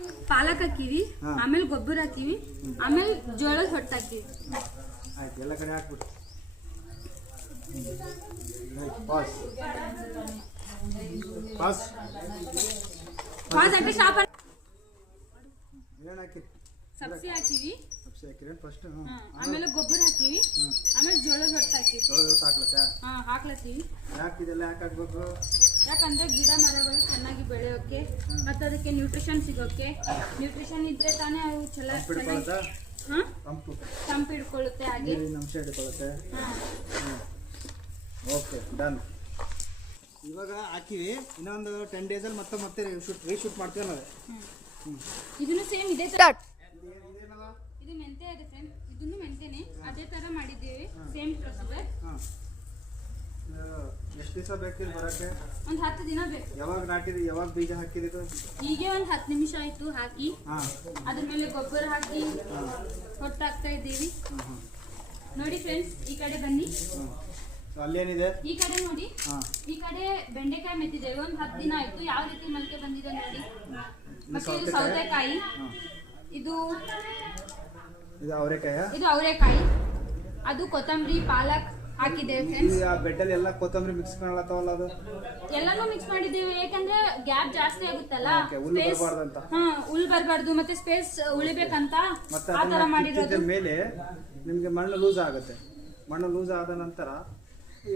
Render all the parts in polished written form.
ಪಾಲಕ್ ಹಾಕಿವಿ, ಆಮೇಲೆ ಗೊಬ್ಬರ ಹಾಕಿವಿ, ಆಮೇಲೆ ಜೋಳದ ಹೊಟ್ಟು ಹಾಕಿವಿ. ಆಯ್ತು, ಎಲ್ಲ ಕಡೆ ಹಾಕ್ಬಿಟ್ಟು ಪಾಸ್ ಪಾಸ್ ಪಾಸ್ ಹಾಕಿ ಸ್ಟಾಪ್. ಏನು ಹಾಕಿರಿ? ಸಬ್ಸಿ ಹಾಕಿವಿ, ಸಬ್ಸಿ ಹಾಕಿರಿ ಫಸ್ಟ್. ಆಮೇಲೆ ಗೊಬ್ಬರ ಹಾಕಿವಿ, ಆಮೇಲೆ ಜೋಳದ ಹೊಟ್ಟು ಹಾಕಿವಿ. ಜೋಳದ ಹೊಟ್ಟು ಹಾಕ್ಲತ್ತಾ? ಹಾಕ್ಲತ್ತೀವಿ. ಯಾಕೆ ಇದೆಲ್ಲ ಯಾಕೆ ಹಾಕ್ಬೇಕು? ಯಾಕಂದ್ರೆ ಗಿಡ ಮರಗಳು ಚೆನ್ನಾಗಿ ಬೆಳೆಯೋಕೆ ಮತ್ತೆ ಅದಕ್ಕೆ ನ್ಯೂಟ್ರಿಷನ್ ಸಿಗೋಕೆ. ನ್ಯೂಟ್ರಿಷನ್ ಇದ್ರೆ ತಾನೇ ಅವು ತಂಪು ಹಿಡ್ಕೊಳ್ಳುತ್ತೆ, ಹಾಗೆ ಅಂಶ ಹಿಡ್ಕೊಳ್ಳುತ್ತೆ. Okay, done. ಇವಾಗ ಹಾಕಿವಿ, ಇನ್ನೊಂದು 10 ಡೇಸಲ್ಲಿ ಮತ್ತೆ ರೀಶೂಟ್ ಮಾಡ್ತೀವಿ ನಾವು. ಇದನ್ನು ಸೇಮ್ ಇದೆ. ಇದು ಮೆಂತೆ ಇದೆ ಫ್ರೆಂಡ್, ಇದನ್ನು ಮೆಂತೆನೆ ಅದೇ ತರ ಮಾಡಿದ್ದೀವಿ, ಸೇಮ್ ಪ್ರೊಸೀಜರ್. ಎಷ್ಟು ದಿವಸ ಬೇಕು ಬರೋಕ್ಕೆ? ಒಂದು 10 ದಿನ ಬೇಕು. ಯಾವಾಗ ನಾಟಿರಿ, ಯಾವಾಗ ಬೀಜ ಹಾಕಿರಿ? ಈಗ ಒಂದು 10 ನಿಮಿಷ ಆಯ್ತು ಹಾಕಿ. ಅದ್ರ ಮೇಲೆ ಗೊಬ್ಬರ ಹಾಕಿ ಹೊಟ್ಟು ಹಾಕ್ತಾ ಇದ್ದೀವಿ. ನೋಡಿ ಫ್ರೆಂಡ್ಸ್, ಈ ಕಡೆ ಬನ್ನಿ. ಅಲ್ಲೇನಿದೆ? ಈ ಕಡೆ ನೋಡಿ, ಈ ಕಡೆ ಬೆಂಡೆಕಾಯಿ ಮೆತ್ತಿದ್ದೇವೆ. ಒಂದು 10 ದಿನ ಆಯ್ತು. ಯಾವ ರೀತಿ ಮೊಳಕೆ ಬಂದಿದೆ ನೋಡಿ. ಮತ್ತೆ ಇದು ಸೌತೆಕಾಯಿ, ಇದು ಅವರೆಕಾಯಿ, ಅದು ಕೊತ್ತಂಬರಿ, ಪಾಲಕ್ ಹಾಕಿದ್ದೇವೆ ಫ್ರೆಂಡ್ಸ್. ಬೆಡ್ಡಲ್ಲಿ ಎಲ್ಲ ಕೊತ್ತಂಬರಿ ಮಿಕ್ಸ್ ಮಾಡಲತ್ತವಲ್ಲ, ಅದು ಎಲ್ಲಾನು ಮಿಕ್ಸ್ ಮಾಡಿದ್ದೇವೆ. ಯಾಕಂದ್ರೆ ಗ್ಯಾಪ್ ಜಾಸ್ತಿ ಆಗುತ್ತಲ್ಲ, ಹುಲ್ ಬರಬಾರ್ದು, ಮತ್ತೆ ಸ್ಪೇಸ್ ಉಳಿಬೇಕಂತ ಆ ತರ ಮಾಡಿರೋದು. ಮೇಲೆ ನಿಮ್ಗೆ ಮಣ್ಣು ಲೂಸ್ ಆಗುತ್ತೆ. ಮಣ್ಣು ಲೂಸ್ ಆದ ನಂತರ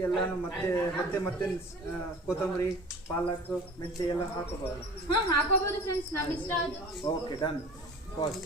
ಎಲ್ಲಾನು ಮತ್ತೆ ಕೊತ್ತಂಬರಿ, ಪಾಲಕ್, ಮೆಂತೆ ಎಲ್ಲ ಹಾಕೋಬಹುದು. ಹಾಕೋಬಹುದು ಫ್ರೆಂಡ್ಸ್, ನಮ್ ಇಷ್ಟ. Okay, done. ಪಾಸ್.